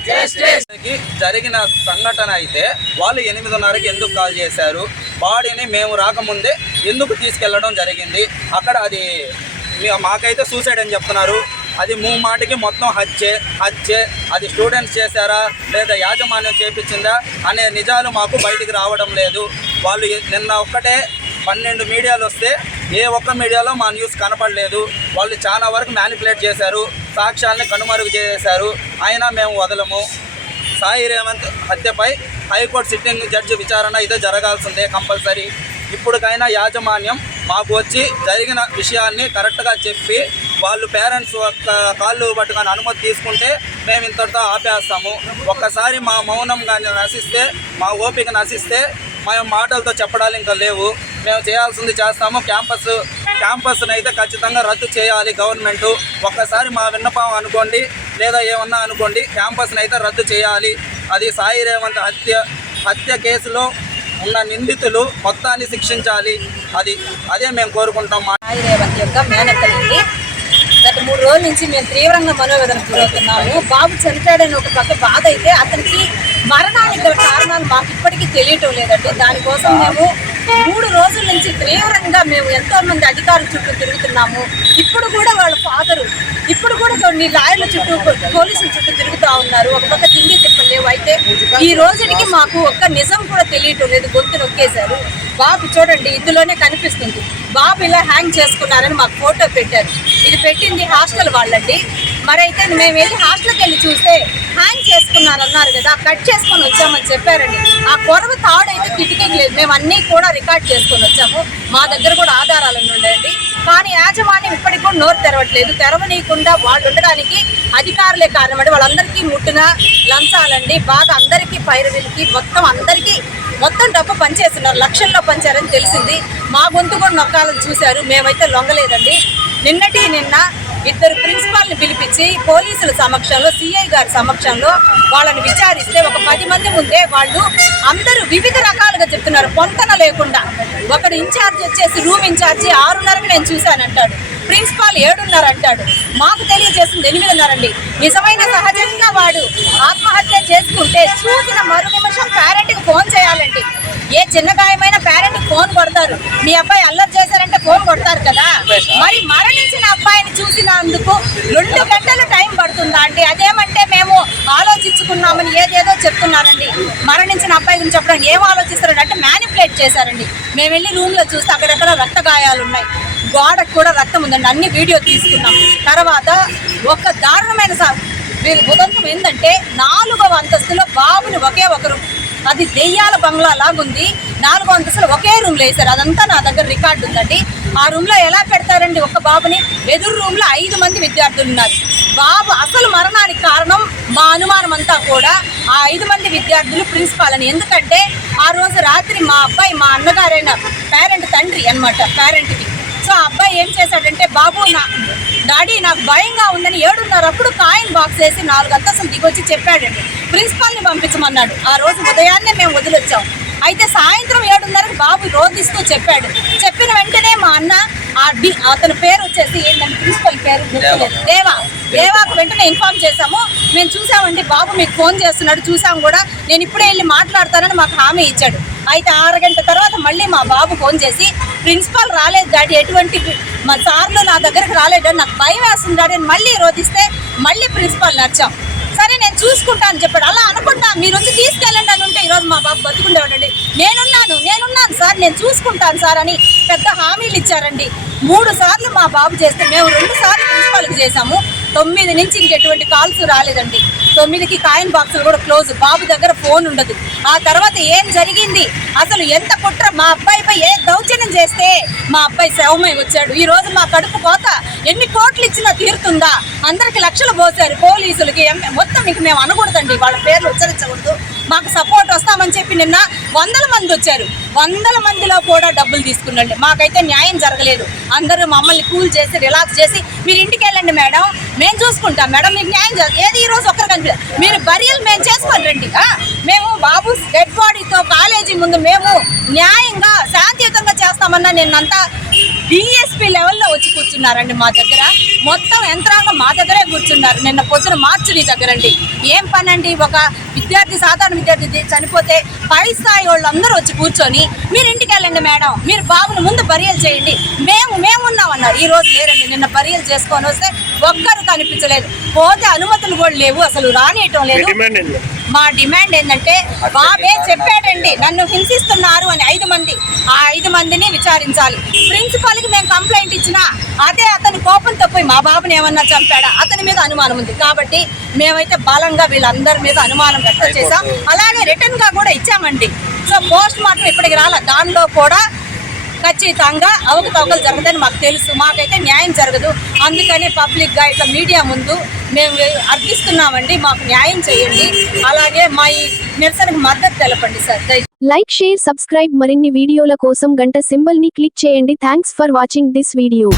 Demand జరిగిన సంఘటన అయితే వాళ్ళు ఎనిమిదిన్నరకి ఎందుకు కాల్ చేశారు? బాడీని మేము రాకముందే ఎందుకు తీసుకెళ్ళడం జరిగింది? అక్కడ అది మాకైతే సూసైడ్ అని చెప్తున్నారు. అది మూ మాటికి మొత్తం హత్యే హత్యే. అది స్టూడెంట్స్ చేశారా? లేదా యాజమాన్యం చేపించిందా? అనే నిజాలు మాకు బయటికి రావడం లేదు. వాళ్ళు నిన్న ఒక్కటే పన్నెండు మీడియాలు వస్తే ఏ ఒక్క మీడియాలో మా న్యూస్ కనపడలేదు. వాళ్ళు చాలా వరకు మ్యానిపులేట్ చేశారు. సాక్ష్యాల్ని కనుమరుగు చేశారు. అయినా మేము వదలము. సాయి రేవంత్ హత్యపై హైకోర్టు సిట్టింగ్ జడ్జి విచారణ ఇదే జరగాల్సిందే కంపల్సరీ. ఇప్పటికైనా యాజమాన్యం మాకు వచ్చి జరిగిన విషయాన్ని కరెక్ట్గా చెప్పి వాళ్ళు పేరెంట్స్ యొక్క కాళ్ళు పట్టుకొని అనుమతి తీసుకుంటే మేము ఇంతటితో ఆపేస్తాము. ఒక్కసారి మా మౌనం కానీ నశిస్తే మా ఓపిక నశిస్తే మేము మాటలతో చెప్పడాలు ఇంకా లేవు. మేము చేయాల్సింది చేస్తాము. క్యాంపస్ క్యాంపస్ని అయితే ఖచ్చితంగా రద్దు చేయాలి గవర్నమెంట్. ఒక్కసారి మా విన్నపం అనుకోండి లేదా ఏమన్నా అనుకోండి క్యాంపస్ని అయితే రద్దు చేయాలి. అది సాయి రేవంత్ హత్య హత్య కేసులో ఉన్న నిందితులు మొత్తాన్ని శిక్షించాలి. అది అదే మేము కోరుకుంటాం. మా సాయి రేవంత్ యొక్క మేనత్తలండి గత మూడు రోజుల నుంచి మేము తీవ్రంగా మనోవేదన గురవుతున్నాము. బాబు చనిపోయాడని ఒక పక్క బాధ అయితే అతనికి మరణానికి కారణాలు మాకు ఇప్పటికీ తెలియటం లేదండి. దానికోసం మేము మూడు రోజుల నుంచి తీవ్రంగా మేము ఎంతో మంది అధికారుల చుట్టూ తిరుగుతున్నాము. ఇప్పుడు కూడా వాళ్ళ ఫాదరు ఇప్పుడు కూడా కొన్ని లాయర్ల చుట్టూ పోలీసుల చుట్టూ తిరుగుతూ ఉన్నారు. ఒక పక్క తిండి తిప్పలేవు. అయితే ఈ రోజునికి మాకు ఒక్క నిజం కూడా తెలియటం లేదు. గొంతు నొక్కేశారు. బాబు చూడండి ఇందులోనే కనిపిస్తుంది. బాబు ఇలా హ్యాంగ్ చేసుకున్నారని మాకు ఫోటో పెట్టారు. ఇది పెట్టింది హాస్టల్ వాళ్ళండి. మరైతే మేము వెళ్ళి హాస్టల్కి వెళ్ళి చూస్తే లేదా కట్ చేసుకొని వచ్చామని చెప్పారండి. ఆ కొరవ తాడైతే కిటికీకి లేదు. మేము అన్నీ కూడా రికార్డ్ చేసుకొని వచ్చాము. మా దగ్గర కూడా ఆధారాలు ఉన్నాయండి. కానీ యాజమాన్యం ఇప్పటికి కూడా నోరు తెరవట్లేదు. తెరవనీయకుండా వాళ్ళు ఉండడానికి అధికారులే కారణం అండి వాళ్ళందరికీ ముట్టిన లంచాలండి. బాగా అందరికీ పైరవీలకి మొత్తం అందరికీ మొత్తం డబ్బు పనిచేస్తున్నారు. లక్షల్లో పంచారని తెలిసింది. మా గొంతు కూడా నొక్కాలని చూశారు. మేమైతే లొంగలేదండి. నిన్నటి నిన్న ఇద్దరు ప్రిన్సిపాల్ని పిలిపించి పోలీసుల సమక్షంలో సిఐ గారి సమక్షంలో వాళ్ళని విచారిస్తే ఒక పది మంది ముందే వాళ్ళు అందరూ వివిధ రకాలుగా చెప్తున్నారు. పొంతన లేకుండా. ఒకడు ఇన్ఛార్జ్ వచ్చేసి రూమ్ ఇన్ఛార్జి ఆరున్నరకు నేను చూశానంటాడు ప్రిన్సిపాల్ ఏడున్నర అంటాడు. మాకు తెలియజేసింది ఎనిమిదిన్నరండి. నిజమైన సహజంగా వాడు ఆత్మహత్య చేసుకుంటే చూసిన మరు నిమిషం పేరెంట్కి ఫోన్ చేయాలండి. ఏ చిన్న గాయమైన పేరెంట్కి ఫోన్ కొడతారు. మీ అబ్బాయి అల్లరి చేశారంటే ఫోన్ కొడతారు. మరి మరణించిన అబ్బాయిని చూసినందుకు రెండు గంటలు టైం పడుతుందా అండి? అదేమంటే మేము ఆలోచించుకున్నామని ఏదేదో చెప్తున్నారండి. మరణించిన అబ్బాయి గురించి చెప్పడం ఏం ఆలోచిస్తారండి అంటే మ్యానిపులేట్ చేశారండి. మేము వెళ్ళి రూమ్లో చూస్తే అక్కడెక్కడ రక్త గాయాలు ఉన్నాయి. గోడకు కూడా రక్తం ఉందండి. అన్ని వీడియో తీసుకున్నాం. తర్వాత ఒక దారుణమైన వీరి ఉదంతం ఏంటంటే నాలుగవ అంతస్తులో బాబుని ఒకే ఒకరు. అది దెయ్యాల బంగ్లా లాగుంది. నాలుగో అంతస్తులు ఒకే రూమ్లో వేశారు. అదంతా నా దగ్గర రికార్డు ఉందండి. ఆ రూమ్లో ఎలా పెడతారండి ఒక బాబుని? ఎదురు రూమ్లో ఐదు మంది విద్యార్థులు ఉన్నారు. బాబు అసలు మరణానికి కారణం మా అనుమానం అంతా కూడా ఆ ఐదు మంది విద్యార్థులు ప్రిన్సిపాల్ అని ఎందుకంటే ఆ రోజు రాత్రి మా అబ్బాయి మా అన్నగారైన పేరెంట్ తండ్రి అనమాట పేరెంట్కి సో ఆ అబ్బాయి ఏం చేశాడంటే బాబు నా డాడీ నాకు భయంగా ఉందని ఏడున్నరప్పుడు కాయిన్ బాక్స్ వేసి నాలుగు అంతస్తులు దిగొచ్చి చెప్పాడండి. ప్రిన్సిపాల్ని పంపించమన్నాడు. ఆ రోజు ఉదయాన్నే మేము వదిలొచ్చాం. అయితే సాయంత్రం ఏడున్నరకు బాబు రోధిస్తూ చెప్పాడు. చెప్పిన వెంటనే మా అన్న అతని పేరు వచ్చేసి ఏంటంటే ప్రిన్సిపల్ పేరు. దేవా. దేవాకు వెంటనే ఇన్ఫార్మ్ చేశాము. మేము చూసామండి బాబు మీకు ఫోన్ చేస్తున్నాడు. చూసాం కూడా. నేను ఇప్పుడే వెళ్ళి మాట్లాడతానని మాకు హామీ ఇచ్చాడు. అయితే ఆరు గంట తర్వాత మళ్ళీ మా బాబు ఫోన్ చేసి ప్రిన్సిపాల్ రాలేదు డాడీ ఎటువంటి మా సార్లు నా దగ్గరకు రాలేదు నాకు భయం వేస్తుంది డాడీ అని మళ్ళీ రోధిస్తే మళ్ళీ ప్రిన్సిపాల్ నచ్చాం సరే నేను చూసుకుంటా అని చెప్పాడు. అలా అనుకుంటా. మీరు వచ్చి తీసుకెళ్ళండి అని ఉంటే ఈరోజు మా బాబు సార్ నేను చూసుకుంటాను సార్ అని పెద్ద హామీలు ఇచ్చారండి. మూడు సార్లు మా బాబు చేస్తే మేము రెండు సార్లు ప్రిన్సిపాల్కి చేశాము. తొమ్మిది నుంచి ఇంకెటువంటి కాల్స్ రాలేదండి. తొమ్మిదికి కాయిన్ బాక్సులు కూడా క్లోజ్. బాబు దగ్గర ఫోన్ ఉండదు. ఆ తర్వాత ఏం జరిగింది? అసలు ఎంత కుట్ర? మా అబ్బాయిపై ఏ దౌర్జన్యం చేస్తే మా అబ్బాయి శవమై వచ్చాడు. ఈ రోజు మా కడుపు కోత ఎన్ని కోట్లు ఇచ్చినా తీరుతుందా? అందరికి లక్షలు పోసారు పోలీసులకి మొత్తం మీకు మేము అనకూడదండి. వాళ్ళ పేర్లు ఉచ్చరించకూడదు. మాకు సపోర్ట్ వస్తామని చెప్పి నిన్న వందల మంది వచ్చారు. వందల మందిలో కూడా డబ్బులు తీసుకున్నాండి మాకైతే న్యాయం జరగలేదు. అందరూ మమ్మల్ని కూల్ చేసి రిలాక్స్ చేసి మీరు ఇంటికి వెళ్ళండి మేడం మేము చూసుకుంటాం. మేడం మీకు న్యాయం ఏది ఈ రోజు ఒక్కరు కనిపి మీరు బరియల్ మేము చేసుకొని రండి. మేము బాబు డెడ్ బాడీతో కాలేజీ ముందు మేము న్యాయంగా శాంతియుతంగా చేస్తామన్నా నిన్నంతా డిఎస్పీ లెవెల్లో వచ్చి కూర్చున్నారండి మా దగ్గర. మొత్తం యంత్రాంగం మా దగ్గరే కూర్చున్నారు. నిన్న పొద్దున మార్చుని దగ్గరండి ఏం పనండి? ఒక విద్యార్థి సాధారణ విద్యార్థి చనిపోతే పై స్థాయి వాళ్ళందరూ వచ్చి కూర్చొని మీరు ఇంటికి వెళ్ళండి మేడం మీరు బాబును ముందు బరియలు చేయండి మేము మేము ఉన్నామన్నారు. ఈ రోజు లేరండి నిన్న బరియలు చేసుకొని వస్తే ఒక్కరు కనిపించలేదు. పోతే అనుమతులు కూడా లేవు అసలు రానియటం లేదు. మా డిమాండ్ ఏంటంటే బాబే చెప్పాడండి నన్ను హింసిస్తున్నారు అని ఐదు మంది ఆ ఐదు మందిని విచారించాలి. ప్రిన్సిపాల్కి మేము కంప్లైంట్ ఇచ్చినా మా బాబుని ఏమన్నా చంపాడా? అతని మీద అనుమానం ఉంది. కాబట్టి మేమైతే బలంగా వీళ్ళందరి మీద అనుమానం వ్యక్తం చేశాం. అలాగే రిటర్న్గా కూడా ఇచ్చామండి. సో పోస్ట్ మార్టం ఇప్పటికి రాలే. దానిలో కూడా ఖచ్చితంగా అవకతవకలు జరగదని మాకు తెలుసు. మాకైతే న్యాయం జరగదు. అందుకని పబ్లిక్గా ఇట్లా మీడియా ముందు మేము అర్థిస్తున్నామండి. మాకు న్యాయం చేయండి. అలాగే మా ఈ నిరసనకు మద్దతు తెలపండి సార్. లైక్ షేర్ సబ్స్క్రైబ్ మరిన్ని వీడియోల కోసం గంట సింబల్ని క్లిక్ చేయండి. Thanks for watching this video